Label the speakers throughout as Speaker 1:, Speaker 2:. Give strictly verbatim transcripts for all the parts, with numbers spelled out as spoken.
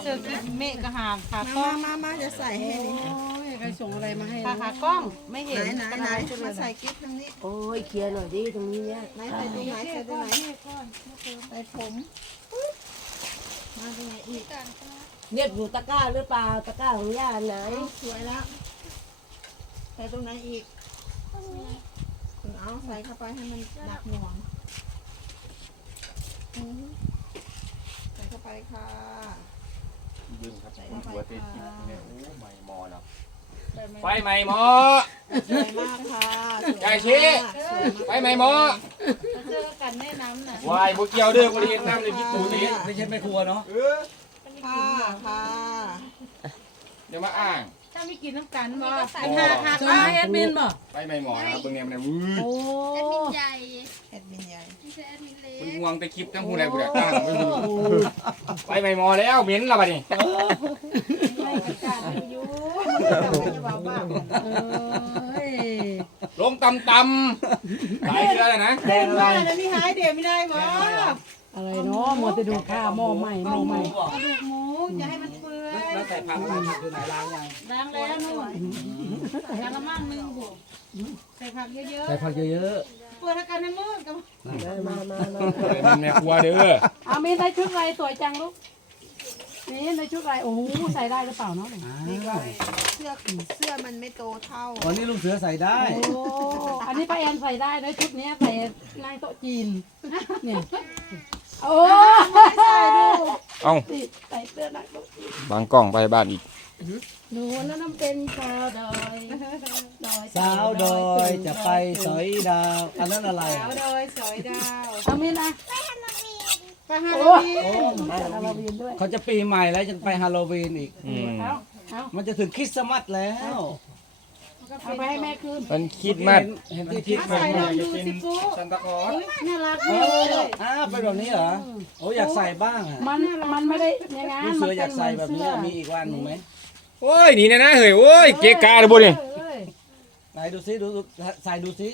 Speaker 1: เจอกินเมฆกระหางขา
Speaker 2: มา
Speaker 1: ก้อ
Speaker 2: มาง มามาจะใส่ให้นี่
Speaker 3: โอ้ยใครส่งอะไรมาให้
Speaker 1: ขาขากล้องไม่เห็น
Speaker 2: ไหนไหนไหนมาใส่กิ๊บตรงนี้
Speaker 4: โอ้ยเคลียร์หน่อยดิตรงนี้เนี่ย
Speaker 2: ไหนใส่ตรงไหนใส่ตรงไหนใส่ผมมาตรงไหนอีก
Speaker 4: เนี่ยอยู่ตะกร้าหรือเปล่าตะกร้าของย่าไหน
Speaker 2: สวยแล้วใส่ตรงไหนอีกเอาใส่เข้าไปให้มันหนักหน่วงใส่เข้าไปค่ะ
Speaker 5: ดึงครับคุณหัวเตจิเนี่ยโอ้ไม่มอแล้วไฟไหม้มอ
Speaker 2: สวยมากค่ะ
Speaker 5: ใจชี้ไฟไหม้มอ
Speaker 1: เจอกันแม่น้ำน่ะ
Speaker 5: วายบุเกียวเด้อบุเรียนน้ำเลยพี่ตูนี่
Speaker 6: ไม่ใช่แม่ครัวเนาะ
Speaker 5: เออ
Speaker 2: ค่ะค่ะ
Speaker 5: เดี๋ยวมาอ้าง
Speaker 1: ถ้าไม่กินน้ำกันบ่
Speaker 5: เป็นหาหา
Speaker 3: ส่งมาให้แอดมินบ่
Speaker 5: ไฟไหม้มอนะครับเบิ่งเนี่ยมันวืด
Speaker 3: โอ้
Speaker 7: แอดมินใหญ่
Speaker 2: แอดมินใหญ่
Speaker 7: ไม่ใช่แอดมินเล็
Speaker 5: คุณ
Speaker 7: ก
Speaker 5: ห่วงแต่คลิปทั้งหูใดผู้ใดตั้งไม่รู้ไฟไหม้มอแล้วเหม็นและบัดนี้
Speaker 1: ไม่กันกันอยู่มันจะบอกว่า
Speaker 3: เอ้ย
Speaker 5: ลงตำตำหลายเดือนแล้วนะ
Speaker 3: แดงอะไร
Speaker 1: ว่าแล้วนี่หายเดี๋ยวไม่ได้บ่
Speaker 3: อะไรเนาะมัวแต่ดูข้าวหม้อใหม่หม้อใหม่
Speaker 1: กระดูกหมูอย่าให้มันเปื่อย
Speaker 6: แล้วใส่ผักอะไรผักอยู่ไหนล้างยัง
Speaker 1: ล้างแล้วนู่นกะละมังนึงบุใส่ผักเยอะ
Speaker 6: ใส่ผักเยอะ
Speaker 1: ๆเปื่อยเท่ากันนั่นมืดกับ
Speaker 4: มามามา
Speaker 5: เป็นแม่ครัวเด้อ
Speaker 3: เอามีในชุดอะไรสวยจังลูกนี่ในชุดอะไรโอ้โหใส่ได้หรือเปล่าเนาะ
Speaker 6: ๆอ่า
Speaker 2: เสื้อเสื้อมันไม่โตเท่า
Speaker 6: วันนี้ลุงเสือใส่ได้
Speaker 3: โอ้อันนี้ป้าแอนใส่ได้นะชุดเนี้ยใส่นั่งโต๊ะจีนเนี่ยโอ้
Speaker 5: เอ้า
Speaker 3: ติใส่เสื้อนั่งโต๊ะจีน
Speaker 5: บางกล้องไปบ้านอีก
Speaker 3: หนูนั่นน้ำเป็นชาวดอยดอย
Speaker 6: สาวดอยจะไปสอยดาว อันนั้นอะไร
Speaker 1: สาวดอยสอยดาว
Speaker 3: เอามีนะ
Speaker 1: ไปหา
Speaker 3: โอ้
Speaker 1: วี
Speaker 6: โอ้
Speaker 3: ไปฮาโลวีนด้วย
Speaker 6: เขาจะปีใหม่แล้วจะไปฮาโลวีนอีก
Speaker 5: อืม
Speaker 3: เอาเอา
Speaker 6: มันจะถึงคริสต์มาสแล้ว
Speaker 3: เอาไปให้แม่คืน
Speaker 5: มันคิดมาก
Speaker 6: เห็นที่ทิศ
Speaker 1: ใส่ลองดูสิปุ๊
Speaker 5: ซันตาคลอส
Speaker 1: น่ารัก
Speaker 6: เอ
Speaker 1: เล
Speaker 6: อย อ้าวเป็นแบบนี้เหรอ โอ้อยากใส่บ้างอ่ะ
Speaker 3: มันมันไม่ได้อยังไง
Speaker 6: ลุง
Speaker 3: มั
Speaker 6: เสื
Speaker 3: น
Speaker 6: ออยากใส่แบบ
Speaker 3: เสื้
Speaker 6: นี้
Speaker 3: อ
Speaker 6: มีอีกวันหนึ่งไหม
Speaker 5: โอ้ยนี่นะนะเฮ้ยโอ้ยเกะกาเลยบุนี่
Speaker 3: เอ้ย
Speaker 6: ไหนดูซิดูใส่ดูซิ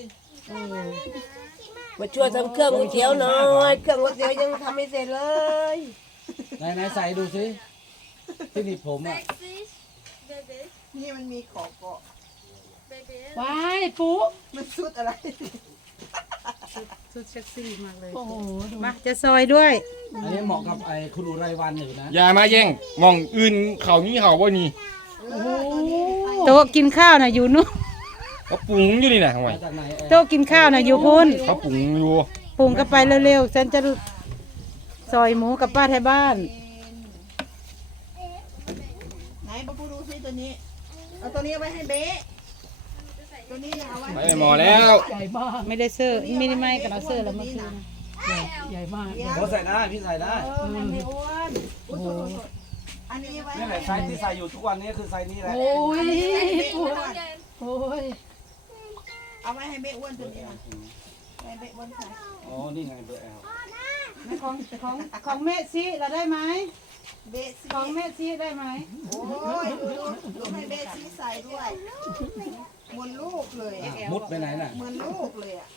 Speaker 4: มาช่วยทำเครื่องก๋วยเตี๋ยวหน่อยเครื่องก๋วยเตี๋ยวยังทำไม่เสร็จเลย
Speaker 6: ไหนไหนใส่ดูซิที่หนี่ผมอ่ะ
Speaker 7: เซ็กซี่เบเบ้
Speaker 2: นี่มันมีขอบเกาะ
Speaker 7: เบเบ้
Speaker 3: วายปุ๊
Speaker 2: มันสุดอะไร
Speaker 1: สุดเซ็กซี่มากเลย
Speaker 3: โอ้โหดู
Speaker 1: มาจะซอยด้วย
Speaker 6: อันนี้เหมาะกับไอ้คุณอุไรวันอยู่นะ
Speaker 5: อย่ามาแย่งมองอื่นเขานี้เขาบ่นี่
Speaker 3: โอ้โห
Speaker 1: โต๊ะกินข้าวน่ะอยู่นู้น
Speaker 5: เขาปรุงอยู่นี่นะทำไม
Speaker 6: มาจากไหนเอ่ย
Speaker 1: โต๊ะกินข้าวน่ะอยู่พุ่น
Speaker 5: เขาปรุงอยู่
Speaker 1: ปรุงก็ไปเร็วๆฉันจะซอยหมูกับป้าไทยบ้าน
Speaker 2: ไหนป้าปูดูซิตัวนี้ เอาตัวนี้เอาไว้ให้เบ๊ะตัวนี้เอาไว้
Speaker 5: ไม่หมอแล้ว
Speaker 3: ใหญ่มาก
Speaker 1: ไม่ได้เสื้อไม่ได้ไม่กับเอาเสื้อแล้วมาคืน
Speaker 3: ใหญ่มาก
Speaker 6: เขาใส่ได้พี่ใส่ได้
Speaker 2: เออให้ไม่อ้วนอุ้ยโทษโทษโทษอันนี้ไว้
Speaker 6: นี่แหละไซส์ที่ใส่อยู่ทุกวันนี้คือไซส์นี้แหละ
Speaker 3: โอ้ย
Speaker 2: อ้วน
Speaker 3: โอ้ย
Speaker 2: เอาไว้ให้เบ๊ะอ้วนตัวนี้นะให้เบ๊ะอ้วนใส่
Speaker 6: อ๋อนี่ไงเบอร์แอล
Speaker 1: ของของของแม่ซีเราได้ไหม
Speaker 2: เบ๊ะซี
Speaker 1: ของแม่ซีได้ไหม
Speaker 2: โอ้ยดูดูดูให้เบ๊ะซีใส่ด้วยเหมือนลูกเลยอะ
Speaker 6: มุดไปไหนน่ะ
Speaker 2: เหมือนลูกเลยอ่ะ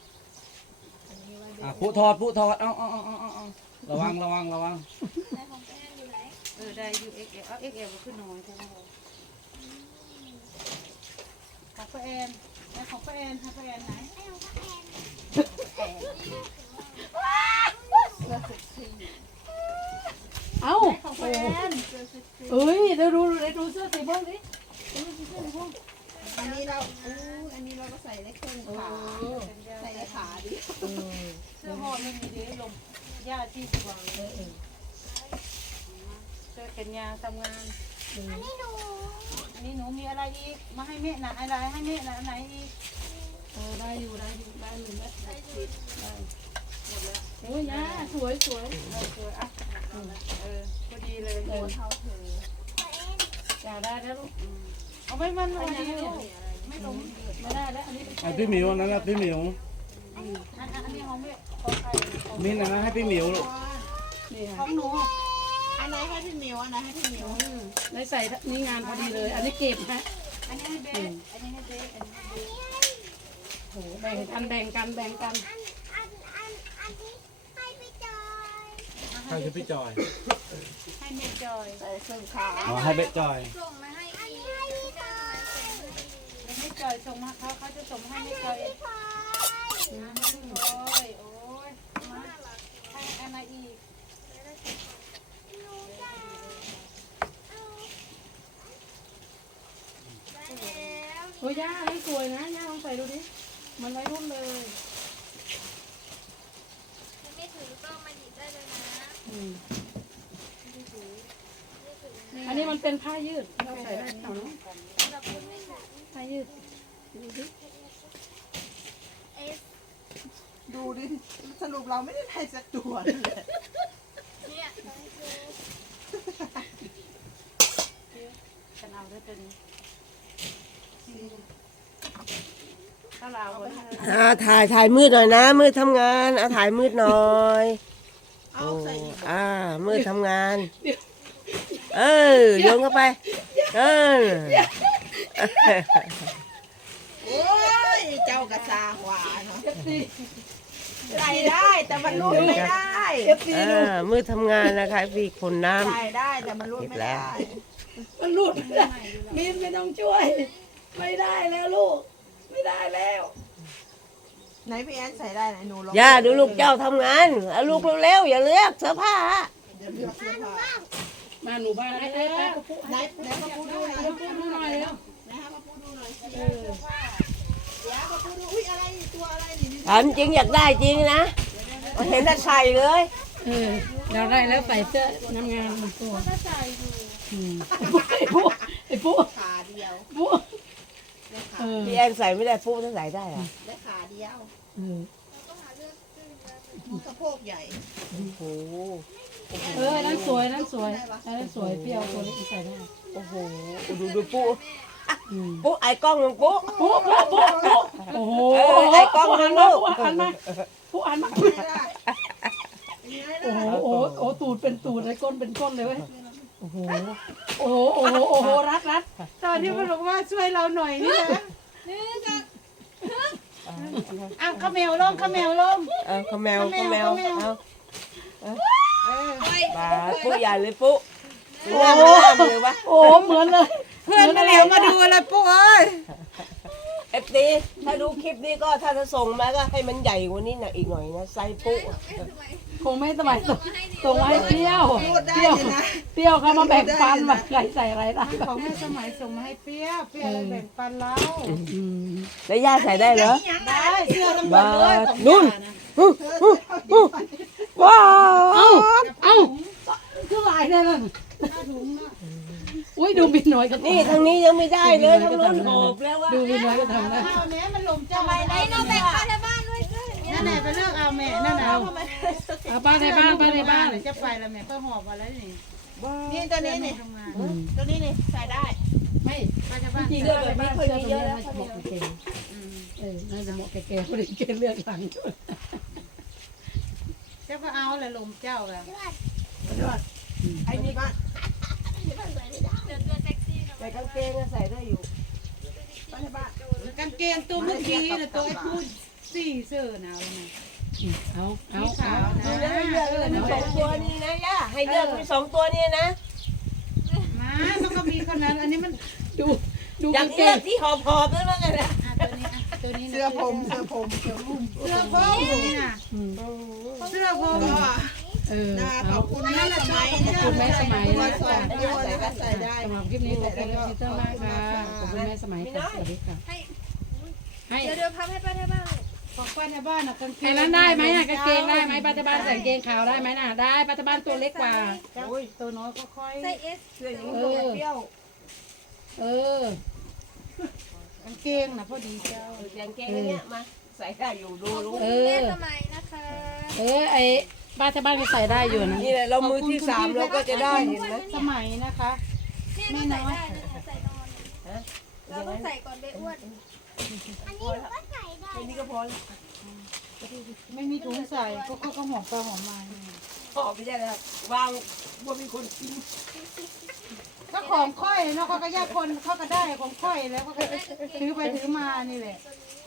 Speaker 6: อ่ะผู้ทอดผู้ทอดเอาเอาเอาเอาเอาระวังระวังระวัง
Speaker 7: ในของแอนอยู่ไหน
Speaker 1: เออได้อยู่เอ็กเอลเอาเอ็กเอลขึ้นน้อยใช่ไหมของป้าแอนแล้วของป้าแอนของป้าแอนไหน
Speaker 3: เอ้า
Speaker 1: ของป้าแอน
Speaker 3: เอ้ยเดี๋ยวดูเดี๋ยวดูเสื้อสีบ้างดิ
Speaker 2: อันนี้เราอู้อันนี้เราก็ใส่ได้ครึ่งขาใส่ได้ขาดิ
Speaker 1: เสื้อหอมไม่มีเด้ลมย่าที่สว่างเลยเสื้อแขนยาวทำงานอันนี้หนูอันนี้หนูมีอะไรอีกมาให้แม่หนะอะไรให้แม่หนะไหนอีก
Speaker 3: เออได้อยู่ได้อยู่ได้หนึ่งเม็ดได้สิบได้โอ้ยนะสวยสวย
Speaker 1: เออเอออ่ะเออพอดีเลย
Speaker 3: เออ
Speaker 2: เท่าเธอ
Speaker 3: จะได้แล้วลูก
Speaker 1: เอาไม่มันอันนี้ไม่ล้ม
Speaker 3: ไม่ได้แล้วอันนี้
Speaker 6: อ่ะพี่หมิวนั่นแหละพี่หมิว
Speaker 1: อันอันนี้ของแม่ของใคร
Speaker 6: มินท์นะนะให้พี่หมิวลูก
Speaker 3: นี่
Speaker 1: ข
Speaker 3: ค่ะ
Speaker 1: องหนู
Speaker 2: อันไหนให้พี่หมิวอันไหนให้พี่หมิว
Speaker 3: ได้ใส่นี่งานพอดีเลย อันนี้เก็บฮะ
Speaker 1: อันนี้ให้เบสอันนี้ให้เบสอันนี้ให้เบส
Speaker 3: โหแบ่งกันแบ่งกันแบ่งกัน
Speaker 6: ใครคือพี่จอย
Speaker 1: ให้แม่จอย
Speaker 2: ใส่เสื้อขา
Speaker 6: อ๋อให้เบ๊จอย
Speaker 7: ส่งมาให้อีกที่บ้านมาส่ง
Speaker 1: แม่จอยส่งมาเขาเขาจะส่งให้แม่จอยเองโอ้ยโอ้ยมาให้อะไรอีก
Speaker 3: โอ้ยย่าให้สวยนะย่าลองใส่ดูดิมันวัยรุ่นเลย
Speaker 7: ถ้าไม่ถือก็มาหยิบได้เลยนะ
Speaker 3: อืมอันนี้มันเป็นผ้ายืดเราใส่ได้เนาะ
Speaker 7: สำหรับคนไม่ถือ
Speaker 3: ผ้ายืดดูดิ
Speaker 7: เอส
Speaker 2: ดูดิสรุปเราไม่ได้ได้สักตัวเลย
Speaker 7: เนี่ย
Speaker 1: ฉันเอาด้วยตัวนี้ถ้าเราเอาไว้
Speaker 4: อ่าถ่ายถ่ายมืดหน่อยนะมืดทำงานเอาถ่ายมืดหน่อย
Speaker 2: เอาใส่อีก
Speaker 4: อ่ามืดทำงาน เออโยนเข้าไปเออ
Speaker 2: โอ้ยเจ้ากระซาหวานเนาะใส่ได้แต่มันรูดไม่ได้
Speaker 4: อ่ามืดทำงานนะคะพี่คนน้
Speaker 2: ใส่ได้แต่มันรูดไม่ได้
Speaker 3: มันหลุดไม่ได้มีนไม่ต้องช่วย ไม่ได้แล้วลูก ไม่ได้แล้ว
Speaker 2: ไหนพี่แอนใส่ได้ไหนหนูลอง
Speaker 4: ำย่าดูลูกเจ้าทำงานเอาลูกเร็วๆอย่าเลือกเสื้อผ้า
Speaker 2: เดี๋ยวเลือกเสื้อผ้า
Speaker 3: มาหนูบ้านให้ให้ให้ปุ๊
Speaker 2: ไหนไหนมาปูดูหน่อย
Speaker 3: ให้ปุ๊ดูหน่อยแล้ว
Speaker 2: ไหนฮะมาปูดูหน่อยสิเดี๋ยวมาปูดูอุ้ยอะไรนี่ตัวอะไรนี่นี่
Speaker 4: ถามจริงอยากได้จริงนะเห็นแต่ใส่เลย
Speaker 3: เออเราได้แล้วใส่เสื้อน้ำงานมันตัว
Speaker 1: ก็ใส่อยู่
Speaker 3: อืมไอ้ปุ๊ไอ้ปุ๊
Speaker 2: ขาเดียว
Speaker 3: ปุ๊
Speaker 2: ได้
Speaker 3: เอ
Speaker 2: ขา
Speaker 3: อ
Speaker 4: พี่แอนใส่ไม่ได้ปุ๊ถ้าใส่ได้อะ
Speaker 2: ได้ขาเดียว
Speaker 3: เออ
Speaker 7: ต้องหาเลือกซื้อแล้ว
Speaker 2: สะโพกใหญ่
Speaker 4: โอ้โห
Speaker 3: เออนั่นสวยนั่นสวยอันนั้นสวยพี่เอาตัวเล็กใส่ได้
Speaker 4: โอ้โหดูดูปุ๊
Speaker 3: อืม
Speaker 4: ปุ๊ไอ้กล้องมึงปุ๊
Speaker 3: ปุ๊ปุ๊ปุ๊ปุ๊โอ้โห
Speaker 4: เออไอ้กล้อง
Speaker 3: ปุ๊หัน
Speaker 4: ลู
Speaker 3: มาก ปุ๊หันมาปุ๊หันมา
Speaker 2: ไม่ได้ไม่ได้
Speaker 3: โอ้โหโอ้โหโอ้โหตูดเป็นตูดเลยก้นเป็นก้นเลยเว้ยโอ้โหโอ้โหโอ้โหโอ้โหรัดรัด
Speaker 1: ตอนที่มันบอกว่าช่วยเราหน่อยนี่นะอ้าวขมแมวลงขมแมวลง
Speaker 4: เอาขมแมวขมแมว
Speaker 1: ขมแมว
Speaker 4: เอา
Speaker 1: เออ
Speaker 4: บาปุ๊ใหญ่เลยปุ๊โอ้โหเลยวะ
Speaker 3: โอ้โหเหมือนเลย
Speaker 1: เพื่อนมาเหลียวมาดูอะไรปุ๊เอ้ย
Speaker 4: เอฟซีถ้าดูคลิปนี้ก็ถ้าจะส่งมาก็ให้มันใหญ่กว่านี้หน่อยอีกหน่อยนะไซส์ปุ๊
Speaker 3: คงไม่สมัยส่งส่งมาให้เปรี้ยว
Speaker 2: พูดได้
Speaker 3: เปรี้ยว
Speaker 2: เลยนะ
Speaker 3: เปรี้ยวเขามาแบ่งปันมาใส่ใส่อะไรได้
Speaker 1: ของแม่สมัยส่งมาให้เปรี้ยวเปรี้ยวเลยแบ่งปันเรา
Speaker 3: อืม
Speaker 4: แล้วย่าใส่ได้เหรอ
Speaker 1: ได้เสื้อทั้งหม
Speaker 4: บา
Speaker 1: ดเลย
Speaker 4: ทนู่นว้าว
Speaker 3: เอ้าเอ้าคือหลายเลยนั่นอุ้ยดูบินหน่อยกัน
Speaker 4: นี่ทางนี้ยังไม่ได้เลยทางนู้นหอบแล้วว่า
Speaker 3: ดูบินหน่อยก็ทำได้
Speaker 1: เอาแม่มันลมเจ้าไป
Speaker 7: ไอ้น้องแบ่งป้าที่บ้านด้วยด้วย
Speaker 1: นั่นแหละไปเลือกเอาแม่นั่นเอา
Speaker 3: เอาป้าในบ้านป้าในบ้าน
Speaker 1: จะไปแล้วแม่ก็หอบมาแล้วนี่
Speaker 2: นี่ตัวนี้นี่
Speaker 1: ทำงาน
Speaker 2: ตัวนี้นี่ใส่ได้
Speaker 3: ไม่
Speaker 1: ไปจะบ้าน
Speaker 3: จริงๆเสื้อแบบนี้เคยมีเยอะแล้วเหมาะกับเกงเออน่าจะเหมาะกับแกพอดีแกเลือกหลัง
Speaker 1: เจ้าก็เอาเลยลมเจ้าแล้ว
Speaker 2: ไอ้นี่บ้าน
Speaker 7: เดี๋ยวตัวเซ็กซี่หน่อย
Speaker 4: แต่กางเกงก็ใส่ได้อยู่
Speaker 2: บ้านในบ้าน
Speaker 1: กางเกงตัวเมื่อกี้นะตัวไอ้พูดสี่เสื้อหนาวเลย
Speaker 3: เอาเอา
Speaker 1: ขาว
Speaker 4: มี
Speaker 1: นะ
Speaker 4: ให้เลือกเลยมีสองตัวนี้นะย่าให้เลือกมีสองตัวนี้นะ
Speaker 1: มามันก็มีคนนั้นอันนี้มัน
Speaker 3: ดูดู
Speaker 4: อยาก
Speaker 3: าง กเก
Speaker 4: เลือง กที่หอบหอบๆนั่นว่าไงนะ
Speaker 1: อ่ะตัวนี้อ่ะตัวนี้นะ
Speaker 2: เสื้อผมเสื้อผมเสื้อผม
Speaker 1: เสื้อผมนี่นะ
Speaker 3: อืม
Speaker 1: เสื้อผม
Speaker 2: ก็
Speaker 3: เออ
Speaker 2: น่าข
Speaker 3: เอา
Speaker 2: อบคุณแม่สมัย
Speaker 3: ขอบคุณแม่สมัยนะ
Speaker 2: ใส่ได้ก็ใส่ได้
Speaker 3: สำหรับคลิปนี้ขอบคุณแล้วชิเตอร์มากค่ะขอบคุณแม่สมัยค่ะสวัสดีค่ะ
Speaker 7: ให้
Speaker 3: ให้
Speaker 7: เดี๋ยวเดี๋ยวพับให้ป้าที่บ้าน
Speaker 1: ของป้าในบ้านน่ะกางเก
Speaker 3: ไอ้
Speaker 1: ง
Speaker 3: นั้นได้ไหมอ่ะกางเกงได้ไหมปัตตาบานใส่กางเกงขาวได้ไหมน่ะได้ปัตตาบานตัวเล็กกว่า
Speaker 1: โอ้ยตัวน้อยก็ค่อย
Speaker 7: ไซส์เอส
Speaker 2: เสื้ออย่างนี้ตัวเปรี้ยว
Speaker 3: เออก
Speaker 1: างเกงนะพอดีเจ้า
Speaker 4: กางเกงอันเนี้ยมาใส่ได้อยู่ดูรู้
Speaker 3: เอ
Speaker 7: แม่
Speaker 3: อ
Speaker 7: สมัยนะคะ
Speaker 3: เออไอ้ป้าที่บ้านก็ใส่ได้อยู่นะ
Speaker 4: นี่แหละเรามือที่สามเราก็จะได้เห็นไหม
Speaker 1: สมัยนะคะ
Speaker 7: เนี่ยเราใส่ได้เนี่ยใส่นอนเราต้องใส่ก่อนไปอ้วน
Speaker 4: แค่นี้ก็พอแล้ว
Speaker 1: ไม่มีถุงใส่ก็ก็ก็หอมไปหอมมา
Speaker 4: หอบไม่ใช่แล้ววางว่ามีคนกิน
Speaker 1: ก็ของค่อยเนาะเขาก็ยากคนเขาก็ได้ของค่อยแล้วเขาก็ถือไปถือมานี่แหละ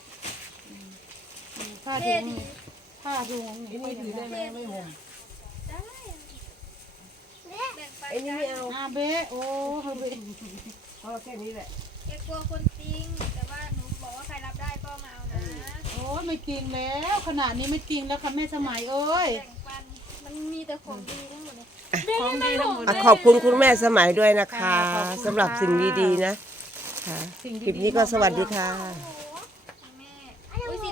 Speaker 1: ผ้าถุงผ้าถุง
Speaker 4: ที่นี่ถือได้ไหมไม่ห่ม
Speaker 7: ได้แบ่งปัน
Speaker 4: ไอ้นี่
Speaker 7: กั
Speaker 4: ไม่
Speaker 7: น
Speaker 4: เอา
Speaker 1: อาเบะโอ้เบะ
Speaker 4: พอแค่นี้แหละ
Speaker 7: แกกลัวคนจริง แต่ว่าหนูบอกว่าใครรับได้ก็มาเอานะ
Speaker 1: โอ้ไม่จริงแล้วขนาดนี้ไม่จริงแล้วค่ะแม่สมัยเอ้ย
Speaker 7: แบ่งปันมันมีแต่ของดีทั้งหมดเลย
Speaker 1: ของดีทั้งหมด
Speaker 4: อ่ะขอบคุณคุณแม่สมัยด้วยนะคะสำหรับสิ่งดีๆนะค่ะคลิปนี้ก็สวัสดีค่ะ
Speaker 7: โอ้โหแม่อุ้ยสี